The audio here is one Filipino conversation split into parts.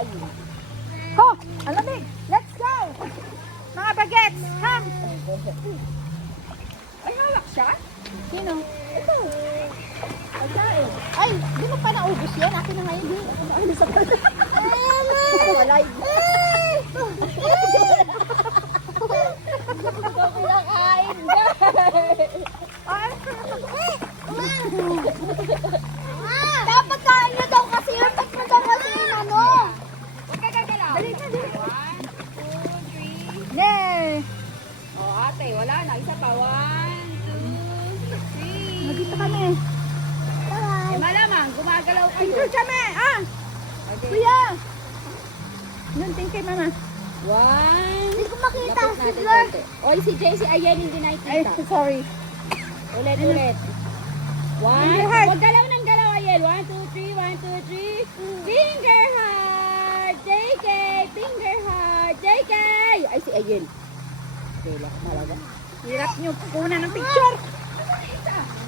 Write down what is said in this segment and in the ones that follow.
kayo. Ho! Alamig! Let's go! Mga bagets! Come! Ay, hawak siya? Sino? Ito. Pagkain. Ay, di mo pa naubos yan. Akin na ngayon. Di. Ano sa pala? Walay. Pinakain, dapat kain nyo daw kasi yun. Ba't mo daw kasi yun ano? Huwag ka gagalaw. Dali na, dali. 1, 2, 3. Yay! Oh, ate, wala na. Isa pa. 1, 2, 3. Nandito kami. Eh, malamang, gumagalaw kayo. Picture kami! Ah! Okay. Kuya! Yun, thank you, mama. 1. Hindi ko makita. Lapit natin konti. Oy, si JC, ayan, hindi Ay, nakikita. sorry. Ulit, ulit. 1. Finger heart. Huwag galaw ng galaw, Ayel. 1, 2, 3, 1, 2, 3. Finger heart. JK, finger heart. JK. Ay, si Ayel. Kailan ko malaga. Hirap nyo kuna ng picture.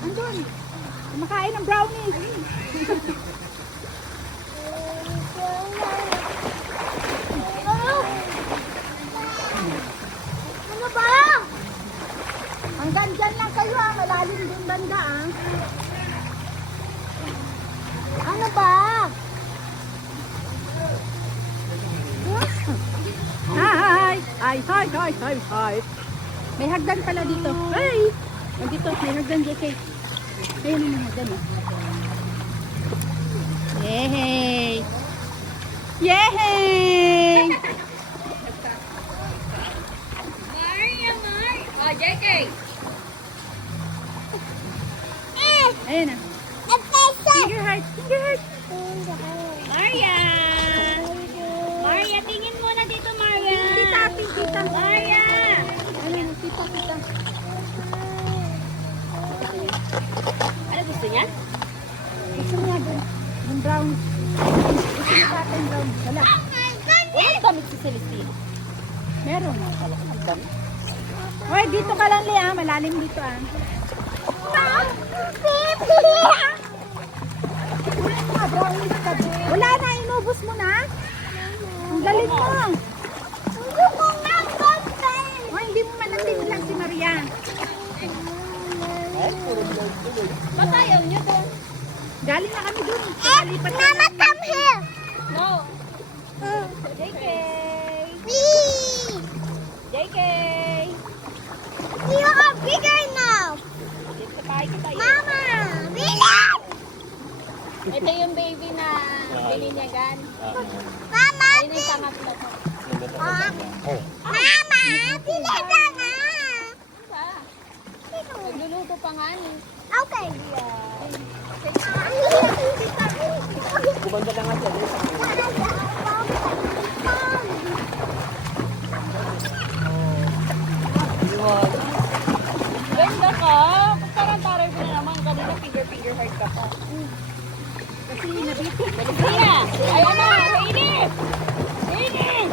Andun. Kumakain ng brownies. Ano ba? Hanggang dyan lang kayo ah. Malalim din banda ah. Ano ba? Hi! Hi, hi, hi, hi, hi. May hagdan pala dito. Hey! Nandito, may hagdan, JK. Ayun may hagdan eh. Yehey! Yehey! Maria, Maria. Oh, JK. Ayun na. Finger heart, finger heart. Maria. Maria, tingin muna dito, Maria. Tita, tita. Maria. Ano, tita, tita. Ano gusto niya? Gusto niya dun. Yung brown. Gusto niya sa akin brown. Wala. Ano damit si Celestine? Meron. Ang dami. Hoy, dito ka lang, Lea. Malalim dito ah. Wala na, inubos mo na. Ang galing mo. Oh, hindi mo manatin lang si Maria. Ba't ayaw niyo doon? Galing na kami dun. Mama, come here. No. JK. JK. You are bigger now. Dito tayo tayo. Mama, bilang. Ito yung baby na bininyagan. Mama, Ayun yung pangatlo ko. Mama, bilang na. Nagluluto pa nga ni. Okay. Kumanda na nga siya. Ganda ka. Parang taray mo na naman. Kanina finger heart ka pa. Kasi nabitin. Kaya, ay ano, mainit! Mainit!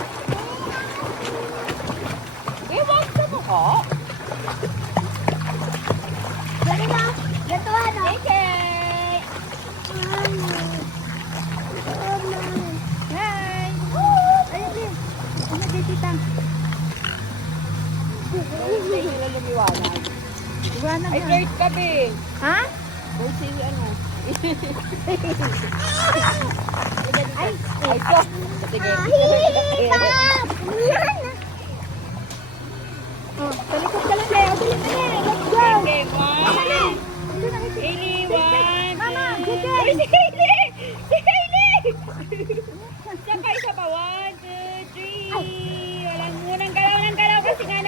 Eh, wag sa mukha. Dali na. Ito ano? Okay. Hi. Ayun din. Ano din tita? Hindi nila lumiwanag. Iwanag Ay, na. flirt ka, be. Ha? Kung si ano. Ay, ko. Sige. Oh, talikod ka lang, Leo. Dali na, Leo. Let's go. Okay, one. Hailey, one. Mama, good Ay, day. si Hailey! Si Hailey! Sabay sa pa. 1, 2, 3. Walang munang galaw kasi nga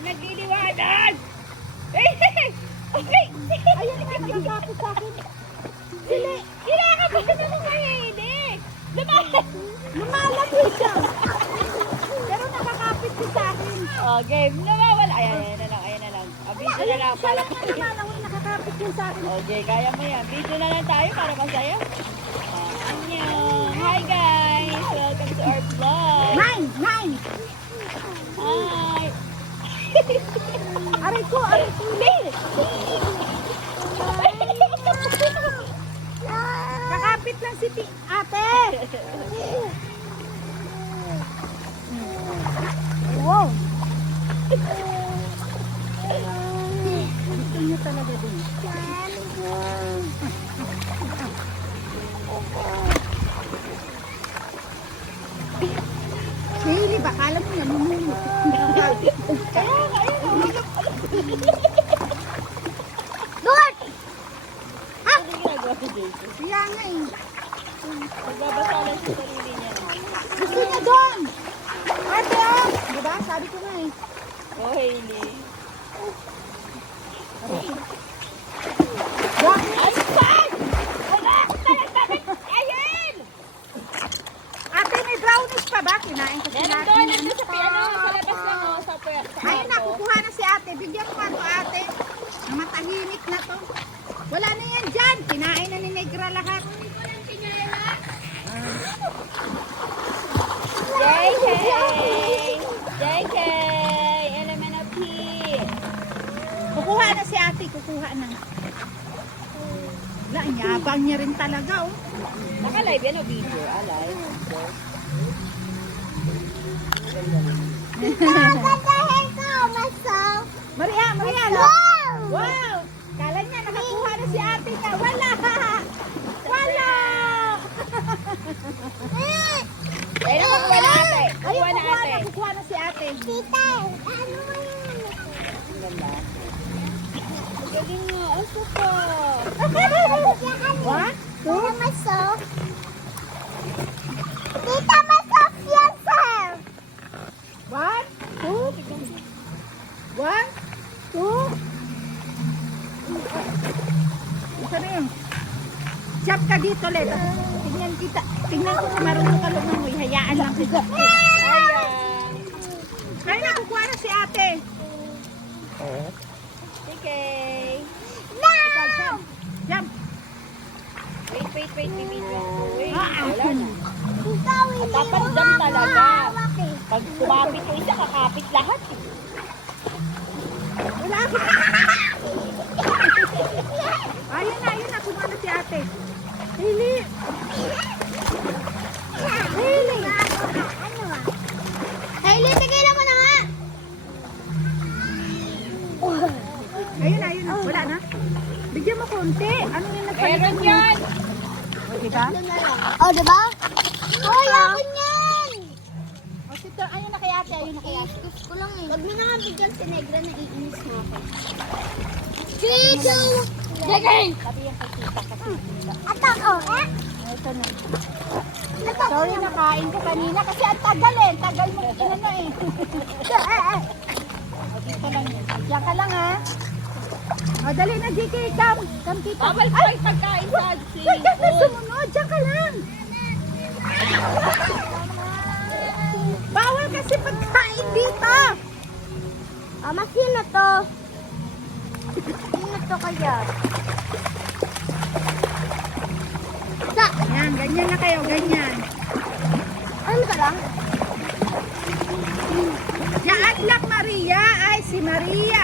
nagliliwanag. Okay. Ayun nga, nagagapit sa akin. Sili. Kailangan ba na mo Hailey? Lumalapit siya. Pero nakakapit siya sa akin. Oh, game. Nawawala. Ayan na lang. Video na lang. Siya lang ang lumalawin, nakakapit siya sa akin. Okay, kaya mo yan. Video na lang tayo para masaya. Annyeong. Hi guys! Welcome to our vlog. Nine. Hi! Aray ko. Kakapit lang si ate! Wow! Gusto niyo talaga din. Hailey, baka alam mo yan, mamumulot. Lord! Ano ginagawa si Jason? Kaya nga eh. Nagbabasa lang sa sarili niya. Gusto niya doon. Ate ah! Diba? Sabi ko nga eh. Oh, Hailey. Doon. Ay, saan? Wala! Talagtagan! Ayun! Ate, may brownies pa ba? Kinain kasi Meron natin doon. yan. Nandun sa sa labas lang, oh. Sa Ayun na, kwarto. kukuha na si ate. Bigyan mo nga to ate. Na matahimik na to. Wala na yan dyan. Kinain na ni Negra lahat. JK! JK! Element of heat. Kukuha na si ate. Kukuha na. Wala, ang yabang niya rin talaga oh. Naka-live yan o video? Ah, live. Maria, Maria. Wow! Kala niya, nakakuha na si ate niya. Wala! Wala! Ayun, nakukuha na ate. Ayun, Kukuha na ate. kukuha na si ate. Ang ganda. Galing nga. Aso pa. What? One, two. One, two. Isa na yun. Jump ka dito, Le. Tapos tingnan kita. Tingnan ko kung marunong ka lumangoy. Hayaan lang kita. Ayan. Kaya na, kukuha na si ate. JK. Ikaw, jump. Jump. Wait. Bibidyo ko. Wait. Ah, Wala na. Papanjam talaga. Pag kumapit ko isa, kakapit lahat. Eh. Wala ako. Ayun na. Kumuha na si ate. Hailey. Hailey. Hailey, tigilan mo na nga! Ayun na. Wala na. Bigyan mo konti. Ano yung nagpalitan Meron mo? yan. O, diba? Oh, diba? Hoy, ako niyan! O, sito. Ayun na kay ate. I-scoop ko lang eh. Huwag mo na nga bigyan si Negra na iinis na ako. Chicho! Jagay! Sabi yung pagkita kasi. Ato ko, eh? Ito na. Sorry, nakain ko kanina kasi ang tagal eh. Tagal mo inano eh. O, dito lang yun. Diyan ka lang ha. O, dali na, JK. Come kita. Bawal pa yung pagkain sa swimming Diyan ka pool. sumunod. Diyan ka lang. Bawal kasi pagkain dito. Mas yun na to. Yun na to kaya. Yan, ganyan na kayo. Ganyan. Ano ka lang? Diyan lang, Maria. Ay, si Maria.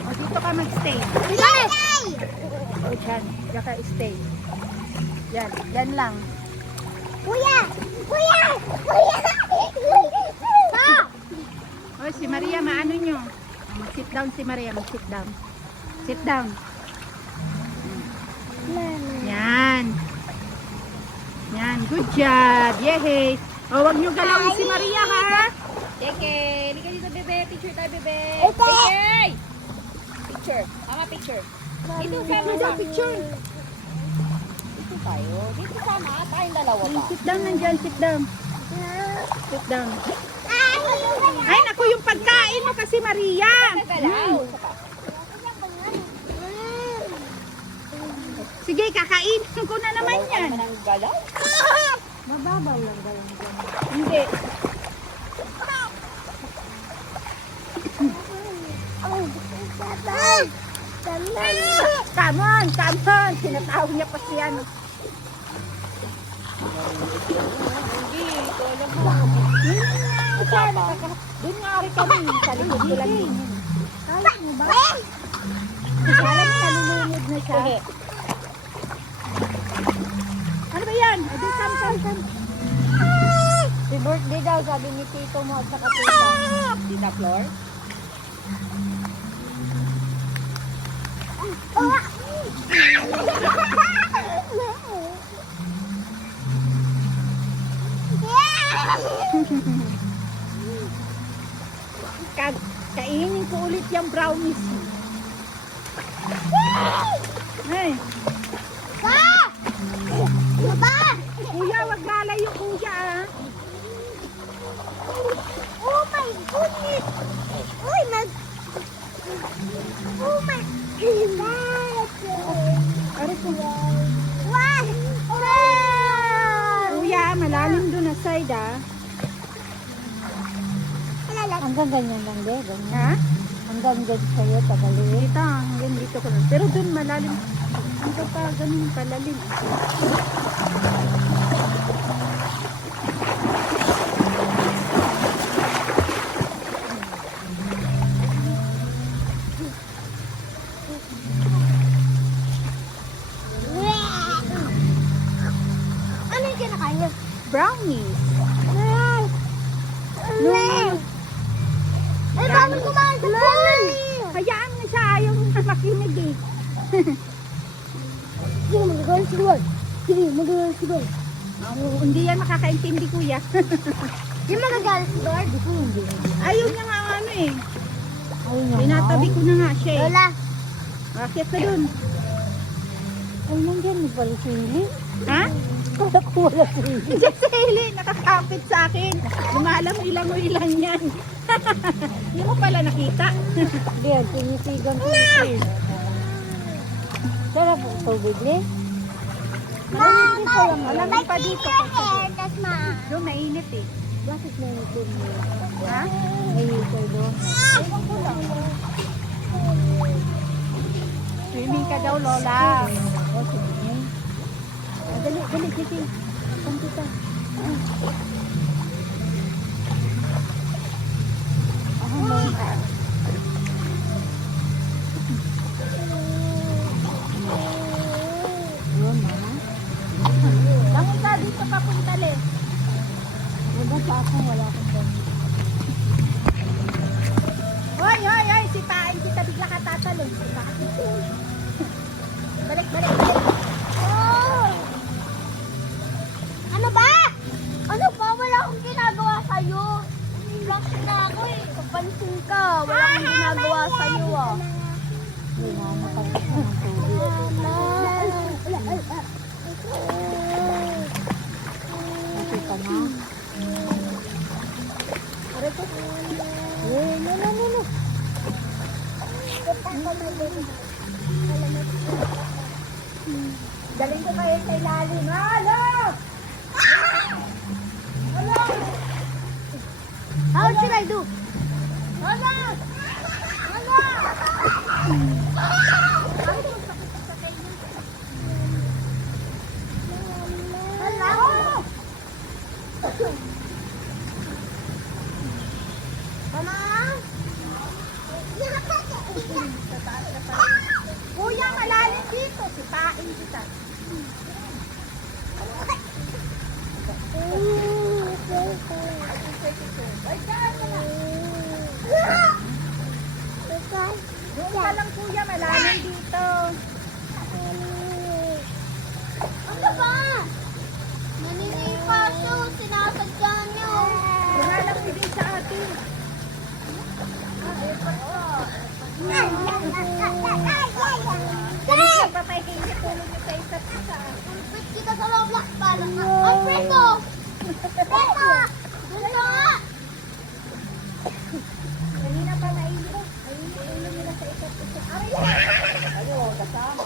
O, dito ka magstay. Yes! O, dyan. Diyan ka stay. Yan. Yan lang. Kuya! Kuya! Kuya! Pa! O, si Maria, maano nyo? Mag-sit down si Maria. Mag-sit down. Sit down. Yan. Yan. Good job. Yehey. O, wag nyo galawin si Maria, ha? JK, liga dito, bebe. Picture tayo, bebe. Ito. JK! Picture. Mama, picture. Dito, sama Picture daw, picture. Dito tayo. Dito sama. Tayong dalawa ba? Sit down nandyan. Sit down. Sit down. Ay! Ay, naku, yung pagkain mo kasi, Maria. Nagalaw. Isa pa. Sige, kakainin ko na naman yan. Galaw ka naman ang galaw. Mababaw lang ba yung gano'n? Hindi. Come on, come on. Sinatawag niya pa siya. No? Hindi, ito alam mo. Doon nga rin kami. Sa likod ko lang yun. Kaya mo ba? Parang nalulunod na siya. Ano ba yan? Adi, kam. Si birthday daw, sabi ni Tito mo at saka Tita. Tita Flor? Kainin ko ulit yung brownies. Ay, kuya, wag lalayo kuya ah. Oh my goodness! Uy, oh my goodness! Wow! Kuya, malalim doon na side ah. Hanggang ganyan lang din, ganyan. Ha? Hanggang ganyan sa'yo, tagaliit. Dito, hanggang dito ko lang. Pero doon malalim. Hanggang pa ganun palalim. Ano yung kinakain niya? Brownies. Eh, bakit kumain sa pool? Hayaan mo siya. Ayaw mo na makinig eh. Sige, mag-girl si Boy. Sige, mag-girl si Boy. Oh, hindi yan makakaintindi kuya. Di magagalit si Boy? Di ko hindi. Ayaw niya nga ano eh. Ay, naman. Tinatabi ko na nga siya eh. Lola. Bakit ka dun? Ay, nandiyan mo pala si Hili. Ha? Kala ko wala si Hili. Diyan sa hili, nakakapit sa akin. Lumalang ilang yan. Hindi mo pala nakita. Hindi, ang tinisigan ko ito. Sarap ang tubig, eh. Malamig pa dito. Doon mainit eh. Bakit na ito mo? Ha? Ay, ito doon. Swimming ka daw, Lola. O, sige. Dali, sige. Saan kita? Yun, mama. Langon ka dito papunta le. Wala pa ako, wala akong ganito. Hoy, sipain kita, bigla ka tatalon. Balik. Oh! Ano ba? Ano ba? Wala akong ginagawa sa'yo. Relax na ako eh. Kapansin ka. Wala akong ginagawa sa'yo ah. Hindi na, napagod na ng tubig. Okay ka na? Aray ko. No. Daling ko kayo sa ilalim. Halo! How should I do? Hala! Kuya, malalim dito. Sipain kita. Doon ka lang kuya, malalim dito. Ano ba? Naninipaso, sinasadya niyo. Lumalang din sa atin. Kaya papahingi tulong niyo sa isa't isa. Pulpit kita sa Roblox pala. Ay, Preto! Preto! Doon ka nga! Kanina pa naiinom. Naiinom nila sa isa't isa. Aray! Ayaw, kasama.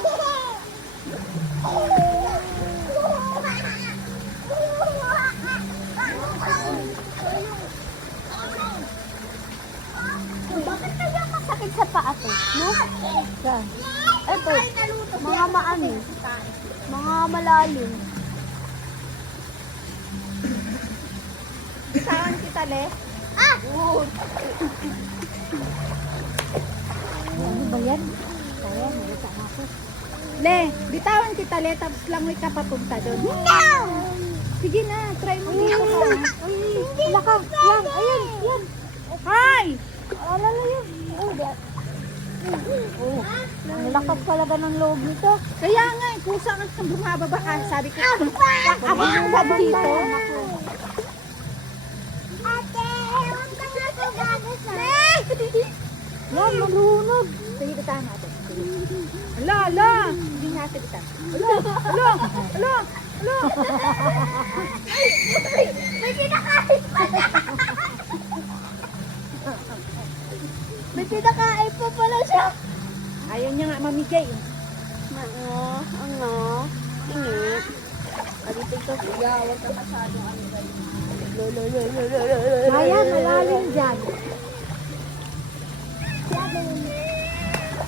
Bakit kaya masakit sa paa to? No? Yan. Ito, mga maano. Mga malalim. Saan kita, Le? Ah! Ano ba yan? Kaya, nalita na ako. Le, bitawan kita, Le, tapos langoy ka papunta doon. No! Sige na, try mo dito ka. Hindi laka. Yan, ayan, yan. Hi! Alala yun. Ang lakas talaga ng loob nito. Kaya nga, kung saan ka bumababa ka, sabi ko, ako yung sabi dito. Ate, huwag ka nga ito gagasan. Yan, malunod. Sige, bitawan natin. Ala, ala! Hindi natin bitawan. Ala, ala, ala, ala! May kinakain pala. May kinakain pa pala siya. Ayaw niya nga mamigay. Ano? Tingit. Alitig ka kuya, huwag ka masyadong ano Kaya, malalim dyan.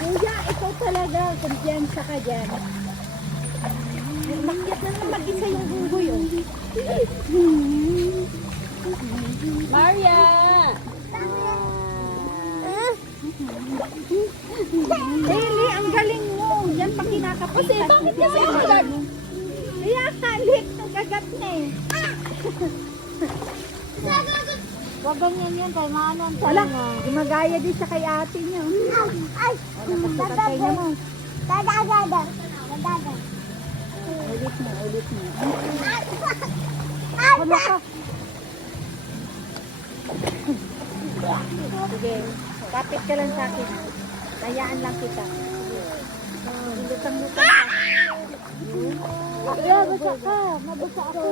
Kuya, ikaw talaga, kumpiyansa ka dyan. Makyat na lang mag-isa yung unggoy, oh. Maria! Lili, ang galing mo. Yan pa kinakapitan. Kasi, bakit kasi ang kagat? Kaya kalit, nagagat na eh. Huwag ganyan yan, kay manon Wala, gumagaya din siya kay ate niya. Ay! Napagkakatay niya mo. Dada. Ulit mo, ulit mo. Ay! Wala ka. Sige, kapit ka lang sa akin. Tayaan lang kita. Lutang-lutang ka. Kuya, basa ka. Mabasa ako.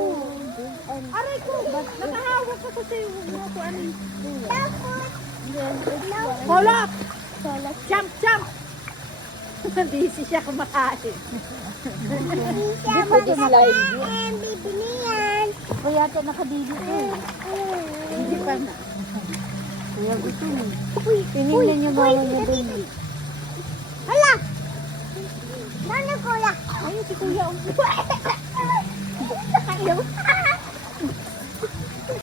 Aray ko, nakahawak ka kasi mo ko ano. Kolak! Jump, jump! Busy siya kumakain. Siya mag-slide. bibili yan. Kuya, ito nakabili ko. Hindi pa na. Kuya, gusto mo. Tinignan niyo mama niya doon. Hala! Ano kuya? Ayun si kuya. Ayaw.